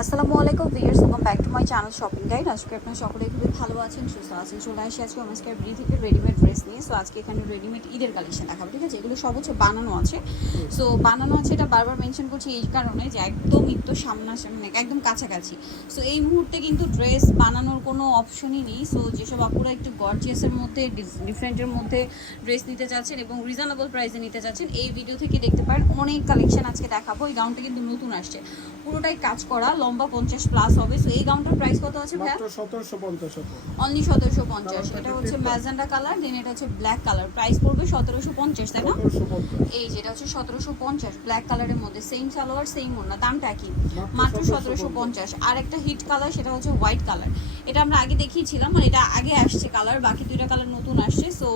আসসালামু আলাইকুম viewers welcome back to my channel shopping guide. আজকে আপনারা সকলেই খুবই ভালো আছেন, সুস্থ আছেন। চলে আসি আজকে আমাদের ব্রি থেকে রেডিমেড ড্রেস নিয়ে। সো আজকে এখানে রেডিমেড ঈদের কালেকশন দেখাবো, ঠিক আছে? এগুলো সব হচ্ছে বানানো আছে। সো বানানো আছে, এটা বারবার মেনশন করছি এই কারণে যে একদম তো সামনাসামনি মানে একদম কাছাকাছি। সো এই মুহূর্তে কিন্তু ড্রেস বানানোর কোনো অপশনই নেই। সো যেসব আপুরা একটু গর্জিয়াসের মধ্যে ডিফারেন্টের মধ্যে ড্রেস নিতে চাচ্ছেন এবং রিজনেবল প্রাইসে নিতে চাচ্ছেন, এই ভিডিও থেকে দেখতে পারেন। অনেক কালেকশন আজকে দেখাবো। এই গাউনটা কিন্তু নতুন আসছে। পুরোটাই কাজ করা লম্বা পঞ্চাশ প্লাস হবে। সো এই গাউনটার প্রাইস কত আছে ভাইয়া? মাত্র সতেরোশো পঞ্চাশ অনলি সতেরোশো পঞ্চাশ। এটা হচ্ছে. ম্যাজেন্ডা কালার দেন এটা হচ্ছে ব্ল্যাক কালার প্রাইস পড়বে সতেরোশো পঞ্চাশ তাই না? এই যেটা হচ্ছে সতেরোশো পঞ্চাশ। ব্ল্যাক কালারের মধ্যে সেম সালোয়ার সেম ওড়না। দামটা কি? মাত্র সতেরোশো পঞ্চাশ। আর একটা হিট কালার সেটা হচ্ছে হোয়াইট কালার এটা আমরা আগে দেখিয়েছিলাম মানে এটা আগে আসছে কালার বাকি দুইটা কালার নতুন আসছে। সো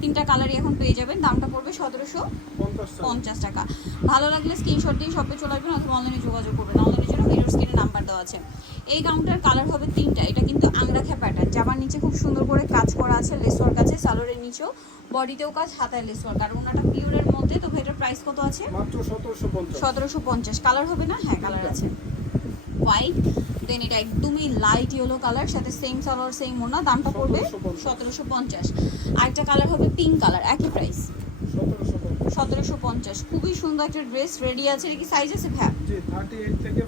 তিনটা কালারই এখন পেয়ে যাবেন। দামটা পড়বে সতেরোশো পঞ্চাশ টাকা। পঞ্চাশ টাকা। ভালো লাগলে স্ক্রিনশট দিয়ে শপে চলে আসবেন অথবা অনলাইনে যোগাযোগ করবেন। অনলাইনের জন্য ভিডিওর স্ক্রিনে নাম্বার দেওয়া আছে। এই গাউনটার কালার হবে তিনটা এটা কিন্তু আংরাখা প্যাটার্ন জামার নিচে খুব সুন্দর করে কাজ করা আছে লেস ওয়ার্ক আছে সালোয়ারের নিচেও বডিতেও কাজ হাতায় লেস ওয়ার্ক আর ওনাটা পিওরের মধ্যে তো এটার প্রাইস কত আছে? সতেরোশো পঞ্চাশ। কালার হবে না? হ্যাঁ কালার আছে। হোয়াইট দেন এটা একদমই লাইট ইয়েলো কালার সাথে সেম সালোয়ার সেম ওনা দামটা পড়বে সতেরোশো পঞ্চাশ। আরেকটা কালার হবে পিঙ্ক কালার একই প্রাইস সতেরোশো পঞ্চাশ। খুবই সুন্দর একটা ড্রেস রেডি আছে। কি সাইজ আছে ভ্যাপ থার্টি এইট থেকে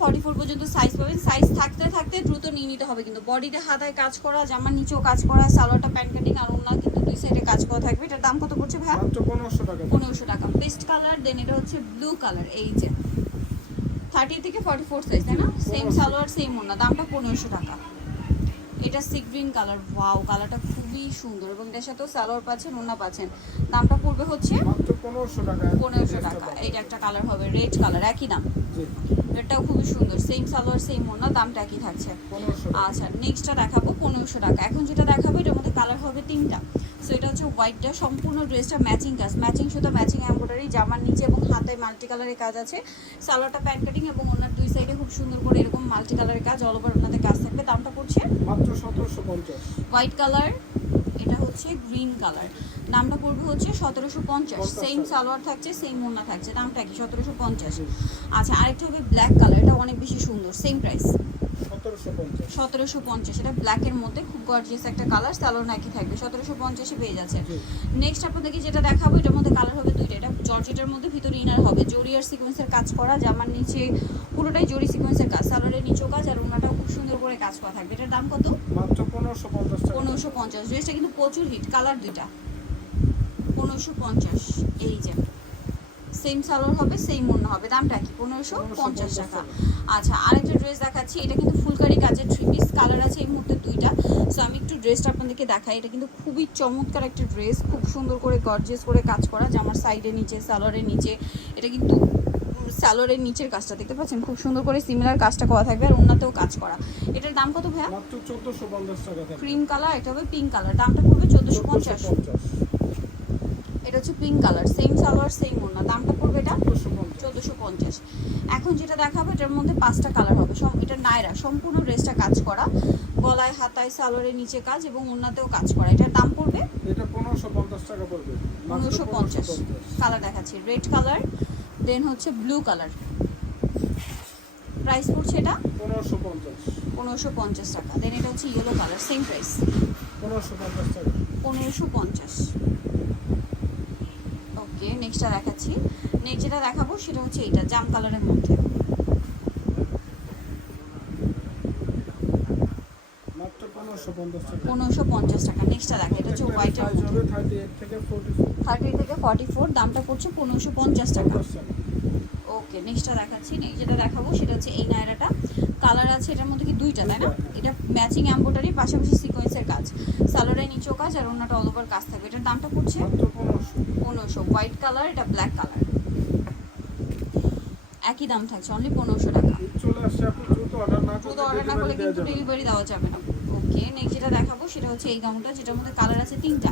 ফোর্টি ফোর পর্যন্ত সাইজ পাবেন। সাইজ থাকতে থাকতে দ্রুত নিয়ে নিতে হবে। কিন্তু বডিতে হাতায় কাজ করা জামার নিচেও কাজ করা সালোয়ারটা প্যান্ট কাটিং আর ওনা কিন্তু দুই সাইডে কাজ করা থাকবে। এটার দাম কত পড়ছে ভ্যাপ পনেরোশো টাকা। পনেরোশো টাকা। পেস্ট কালার দেন এটা হচ্ছে ব্লু কালার এই যে। থার্টি থেকে ফর্টি ফোর সাইজ তাই না? সেম সালোয়ার সেম ওনা দামটা পনেরোশো টাকা। এটা সি গ্রিন কালার ওয়াও কালারটা খুবই সুন্দর এবং এটার সাথেও সালোয়ার পাচ্ছেন ওনা পাচ্ছেন। দামটা পড়বে হচ্ছে পনেরোশো টাকা। পনেরোশো টাকা। এইটা একটা কালার হবে রেড কালার একই দাম। এটাও খুবই সুন্দর সেম সালোয়ার সেম ওনা দামটা একই থাকছে। আচ্ছা নেক্সটটা দেখাবো পনেরোশো টাকা। এখন যেটা দেখাবো এটার মধ্যে কালার হবে তিনটা। সো এটা হচ্ছে হোয়াইটটা সম্পূর্ণ ড্রেসটা ম্যাচিং কাজ। ম্যাচিং শুধু ম্যাচিং এমব্রয়ডারি জামার নিচে এবং হাতে মাল্টি কালারের কাজ আছে। সালোয়ারটা প্যান্ট কাটিং এবং ওনার দুই সাইডে খুব সুন্দর করে এরকম মাল্টি কালারের কাজ অল ওভার ওনাদের কাজ থাকবে। দামটা পড়ছে মাত্র সতেরোশো পঞ্চাশ। হোয়াইট কালার এটা হচ্ছে গ্রিন কালার দামটা পড়বে হচ্ছে সতেরোশো পঞ্চাশ। পঞ্চাশ সেম সালোয়ার থাকছে সেম ওনা থাকছে। দামটা কি সতেরোশো পঞ্চাশ। আচ্ছা আরেকটা হবে ব্ল্যাক কালার এটা অনেক বেশি সুন্দর সেম প্রাইস সতেরোশো পঞ্চাশ। এটা ব্ল্যাকের মধ্যে খুব গর্জিয়াস একটা কালার সালোয়ার নাকি থাকবে সতেরোশো পঞ্চাশে পেয়ে যাচ্ছে। নেক্সট আপনাদেরকে যেটা দেখাবো এটার মধ্যে কালার হবে দুইটা এটা জর্জেটের মধ্যে ভিতরে ইনার হবে। জরি আর সিকোয়েন্সের কাজ করা জামার নিচে পুরোটাই জরি সিকোয়েন্সের কাজ সালোয়ারের নিচেও কাজ আর ওনাটাও খুব সুন্দর করে কাজ করা থাকবে। এটার দাম কত? মাত্র পনেরোশো পঞ্চাশ পনেরোশো পঞ্চাশ। ড্রেসটা কিন্তু প্রচুর হিট কালার দুইটা। পনেরোশো পঞ্চাশ এই যে। সেম সালোয়ার হবে সেম মনে হবে। দামটা কি? পনেরোশো পঞ্চাশ টাকা। আচ্ছা আরেকটা ড্রেস দেখাচ্ছি। এটা কিন্তু ফুলকারি কাজের থ্রি পিস কালার আছে এই মুহূর্তে দুইটা। সো আমি একটু ড্রেসটা আপনাদেরকে দেখাই। এটা কিন্তু খুবই চমৎকার একটা ড্রেস খুব সুন্দর করে গর্জেস করে কাজ করা। জামার সাইডের নিচে সালোয়ারের নিচে। এটা কিন্তু সালোয়ারের নিচের কাজটা। দেখতে পাচ্ছেন? খুব সুন্দর করে সিমিলার কাজটা করা থাকবে আর অন্যতেও কাজ করা। এটার দাম কত ভাইয়া? মাত্র চোদ্দোশো পঞ্চাশ টাকা ক্রিম কালার এটা হবে পিঙ্ক কালার দামটা পড়বে চোদ্দোশো পঞ্চাশ। পঞ্চাশ। এটা হচ্ছে pink colour same salwar same ওনা দামটা পড়বে এটা চোদ্দোশো পঞ্চাশ। এখন যেটা দেখাবো এটার মধ্যে পাঁচটা কালার হবে। সব এটা নায়রা সম্পূর্ণ ড্রেসটা কাজ করা। গলায় হাতায় সালোয়ারের নিচে কাজ এবং ওনাতেও কাজ করা। এটার দাম পড়বে এটা পনেরোশো পঞ্চাশ টাকা পড়বে। পনেরোশো পঞ্চাশ। কালার দেখাচ্ছি। রেড কালার দেন হচ্ছে ব্লু কালার প্রাইস পড়ছে এটা পনেরোশো পঞ্চাশ। পনেরোশো পঞ্চাশ টাকা। দেন এটা হচ্ছে ইয়েলো কালার সেম প্রাইস পনেরোশো পঞ্চাশ টাকা। পনেরোশো পঞ্চাশ। ওকে নেক্সটটা দেখাচ্ছি। নেক্সট যেটা দেখাবো সেটা হচ্ছে এইটা জাম কালারের মধ্যে। পনেরোশো পঞ্চাশ টাকা। নেক্সটটা দেখা এটা হচ্ছে হোয়াইটের থার্টি এইট থেকে ফোর্টি ফোর দামটা পড়ছে পনেরোশো পঞ্চাশ টাকা। ওকে নেক্সটটা দেখাচ্ছি। নেক্সট যেটা দেখাবো সেটা হচ্ছে এই নায়রাটা। কালার আছে এটার মধ্যে কি দুইটা তাই না? এটা ম্যাচিং এম্বোটারি পাশাপাশি সিকোয়েন্সের কাজ। সালোয়ারের নিচেও কাজ আর ওনাটা অল ওভার কাজ থাকবে। এটার দামটা পড়ছে? পনেরোশো। হোয়াইট কালার এটা ব্ল্যাক কালার একই দাম থাকছে অনলি পনেরোশো টাকা। দ্রুত অর্ডার না করলে কিন্তু। ডেলিভারি দেওয়া যাবে না। ওকে নেক্সট যেটা দেখাবো সেটা হচ্ছে এই গাউনটা যেটার মধ্যে কালার আছে তিনটা।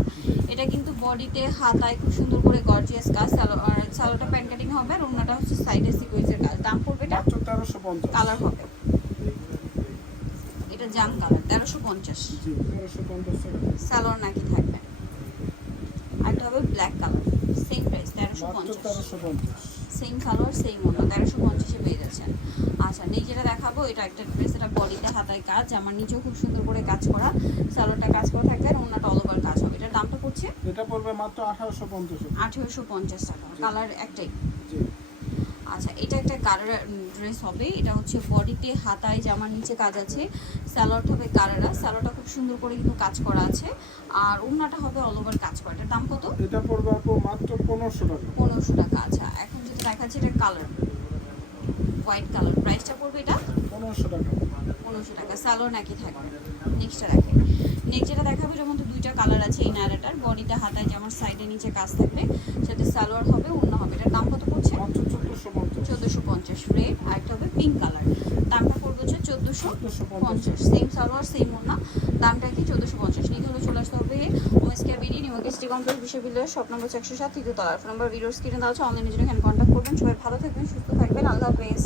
এটা কিন্তু বডিতে হাতায় খুব সুন্দর করে গর্জিয়াস কাজ। সালো- সালোটা প্যান্ট কাটিং হবে আর অন্যটা হচ্ছে সাইডে সিকোয়েন্সের কাজ দাম পড়বে এটা? মাত্র তেরোশো পঞ্চাশ। কালার হবে। এটা জাম কালার তেরোশো পঞ্চাশ। জি তেরোশো পঞ্চাশ টাকা সালোয়ার নাকি থাকবে। আর এটা হবে ব্ল্যাক কালার সেম প্রাইস তেরোশো মাত্র পঞ্চাশ তেরোশো পঞ্চাশ। সেম কালার সেম অন্য তেরোশো পঞ্চাশে পেয়ে যাচ্ছেন আচ্ছা যেটা দেখাবো এটা একটা ড্রেস এটা বডিতে হাতায় কাজ। আমার নিচেও খুব সুন্দর করে কাজ করা। সালোয়ারটা কাজ করা থাকবে আর অন্যটা অল ওভার কাজ হবে। এটার দামটা পড়ছে? এটা পড়বে মাত্র আঠারোশো পঞ্চাশ। আঠেরোশো পঞ্চাশ টাকা। কালার একটাই। জি। আচ্ছা এটা একটা কালার ড্রেস হবে। এটা হচ্ছে বডিতে হাতায় জামার নিচে কাজ আছে। স্যালোয়ারটা হবে কালারা স্যালোয়ারটা খুব সুন্দর করে কিন্তু কাজ করা আছে। আর ওড়নাটা হবে অল ওভার কাজ করা। এটার দাম কত? এটা পড়বে আপু মাত্র পনেরোশো টাকা। পনেরোশো টাকা আচ্ছা। এখন যেটা দেখাচ্ছে এটা কালার হোয়াইট কালার প্রাইসটা পড়বে এটা? পনেরোশো টাকা। পনেরোশো টাকা। স্যালোয়ার নাকি থাকবে। নেক্সটটা দেখে নেক্সট যেটা দেখাবে যেমন তো দুইটা কালার আছে এই নায়ারাটার বডিতে হাতায় যেমন সাইডে নিচে কাজ থাকবে। সাথে সালোয়ার হবে অন্য হবে। এটার দাম কত পড়ছে মাত্র চোদ্দোশো পঞ্চাশ চোদ্দোশো পঞ্চাশ রেড আর একটা হবে পিঙ্ক কালার দামটা পড়বে হচ্ছে চোদ্দোশো পঞ্চাশ। সেম সালোয়ার সেম ওনা দামটা কি? চোদ্দোশো পঞ্চাশ। নিতে হলে চলে আসতে হবে ওএসকে বিডি নিউকে কমপ্লেক্স বিশ্ববিদ্যালয়ের শপ নম্বর একশো সাত তৃতীয় তলার ফোন নম্বর ভিডিও স্ক্রিনে দেওয়া আছে। অনলাইনে জন্য এখানে কন্ট্যাক্ট করবেন। সবাই ভালো থাকবেন সুস্থ থাকবেন। আল্লাহ হাফেজ।